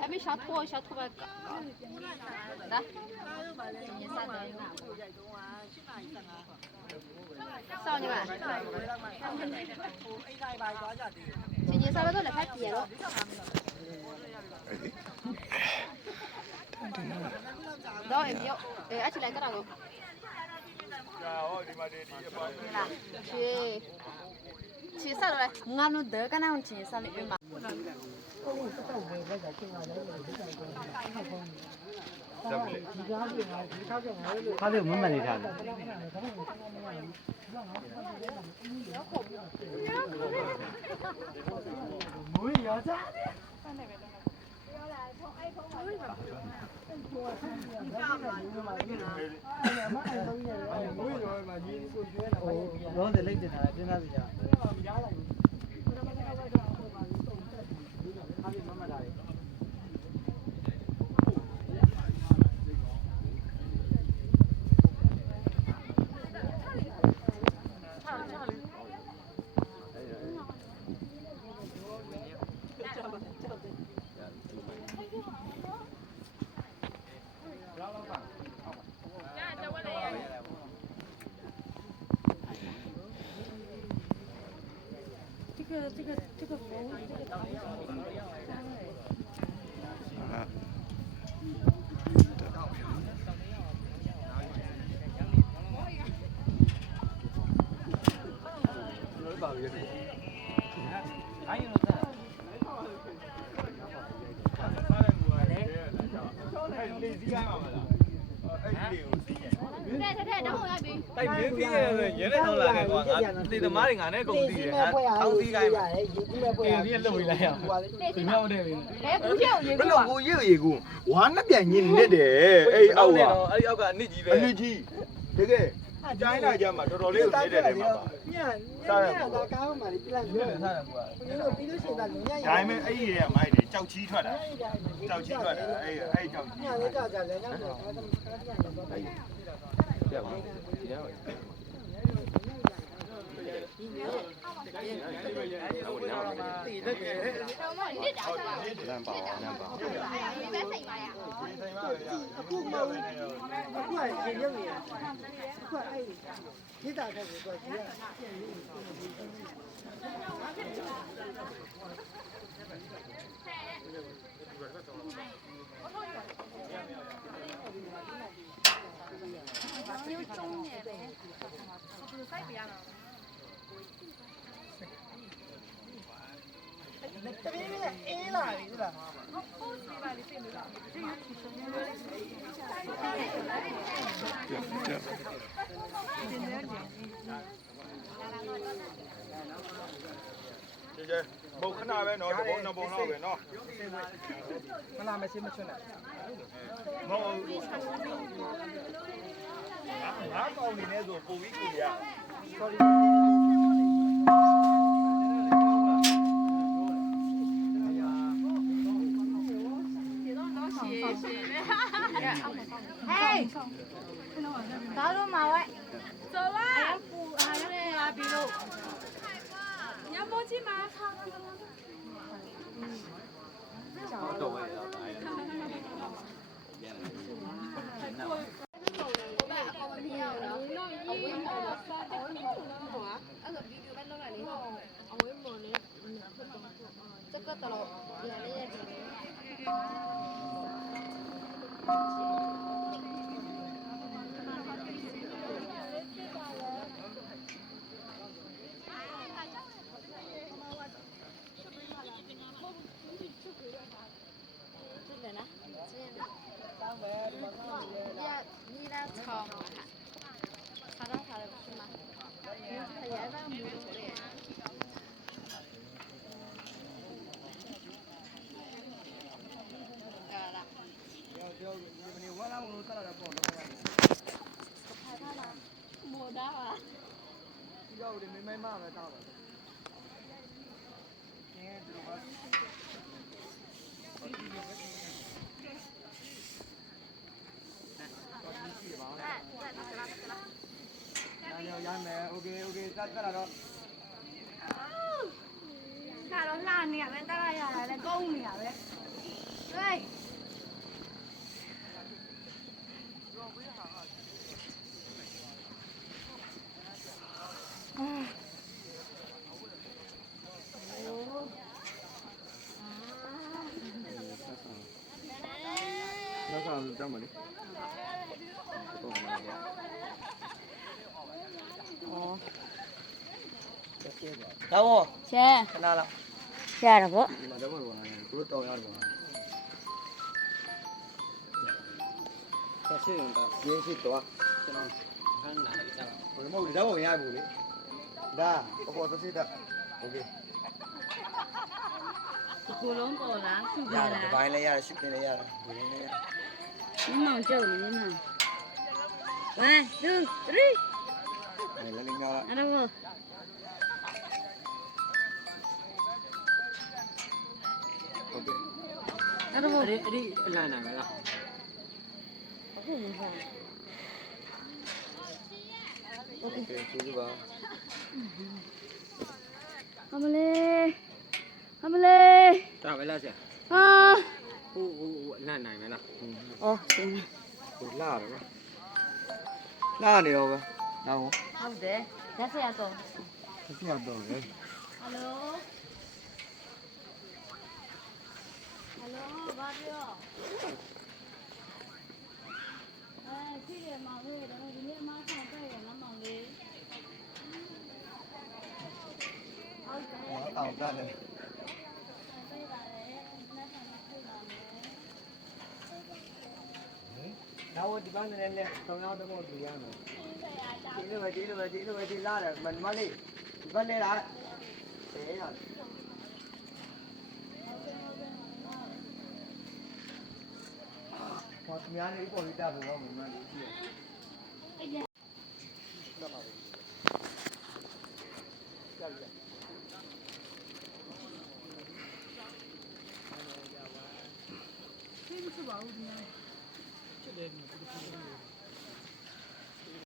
还没下拖吧？来，你啥的？少你们，今年啥个都来拍碟了。đó em nhớ để anh chị lại cái nào chị sao rồi ngon luôn đỡ cái nào chị sao lại mà他这门门里看的。没有的。我得累着他，真的比较。这个服务这个导游哎，别别，原来都来个，你他妈的俺那工地，当地干嘛？别漏回来呀，不要的。哎，不叫一ဘယ်လိုကိုရေရေကိုဝါနဲ့ပြန်ညင်နေတဲ့အဲ့အောက်ကအဲ့အောက်ကအနစ်ကြီးပဲအနစ်ကြီးတကယ်ကျိုင်းလာကြမှာတော်တော်လေးကိုနေတဲ့တယ်မှာပါစားရတော့ကောင်းမှလည်းပြန်ပြောတယ် စားတယ်ကွာ ပြီးလို့ရှိရင်လည်းညံ့ရ ဒါပေမဲ့အဲ့ဒီရဲ့မိုက်တယ်ကြောက်ချီးထွက်တာကြောက်ချီးထွက်တာအဲ့ကြောက်ချီး ညံ့လေးကြောက်ကြလည်းညံ့တော့ပြန်တော့ ပြပါဒီတော့လမ်းပါလမ်းပါ အခုမဟုတ်အခုကရေရုပ်နေအခုအဲ့ဒီတာတဲ့ကိုကြည့်ရတပင်းလေးအေးလာပြီလားကျေကျေဘုတ်ခဏပဲနော်တဘုံနှစ်ဘုံတော့ပဲနော် မလာမရှိမချွတ်နဲ့ မဟုတ်ငါကောင်းနေနေဆိုပုံပြီးကိုရ 嘿，打到马喂，走啦！啊，比如，你要摸鸡吗？တော့ပဲ这个的喽，也那你那炒嘛哈，炒到炒的不是吗？他也让母的。没打啊！要的没卖嘛了，大了。ရမယ် okay okay တက်လာတော့ လှနေရပဲတက်လိုက်ရတာလည်းကုန်းနေရပဲဟေးနောက်ဆောင်ကြောက်မလေး 老公，先看到了。下着不？ ဒီမှာတော့ဘာလဲသူတို့တောင်းရတယ်ကွာဆက်ရှိရင်တော့ရင်းရှိတော့ကျွန်တော်ခန်းလာတယ်ကြာဘယ်မှာဒီတော့ဝင်ရဘူးလေဒါအပေါ်သက်စစ်တာโอเค 古龙宝啦，是不呀，这玩意儿呀，视频的呀，不人的呀。你忙叫你呢？One, two, three，哎，来领教了。拿着不？ โอเค 拿着不？ အဲ့ဒီအလန်နိုင်မလား โอเค，谢谢吧。阿姆嘞，阿姆嘞， တာပဲလားဆရာ 啊！ ဟိုအလန်နိုင်မလား 哦，行了， ဟိုလာတယ်လာနေတော့ပဲနောက် 好的，再试下走。 တစ်ချက်တော့လေ Hello。Hello，ဘာပြောရှိတယ်မောင်လေးဒါပေမဲ့ဒီနေ့အမဆောင်တက်ရနော်မောင်လေးဟုတ်တယ် အောက်တာလေ ပြေးပါတယ်လက်ဆောင်ပြေးပါမယ် နောက်ဒီပန်းနဲ့နဲ့3ရောက်တော့ပြရမယ်ဒီလိုပဲလာတယ်မလေးဒီပန်းနဲ့လားဆေးရဟောသူများနေပေါ်ပြီးတာပေါ်တော့မှလို့ရှိရ ပြေးမချပါဘူးဒီနေ့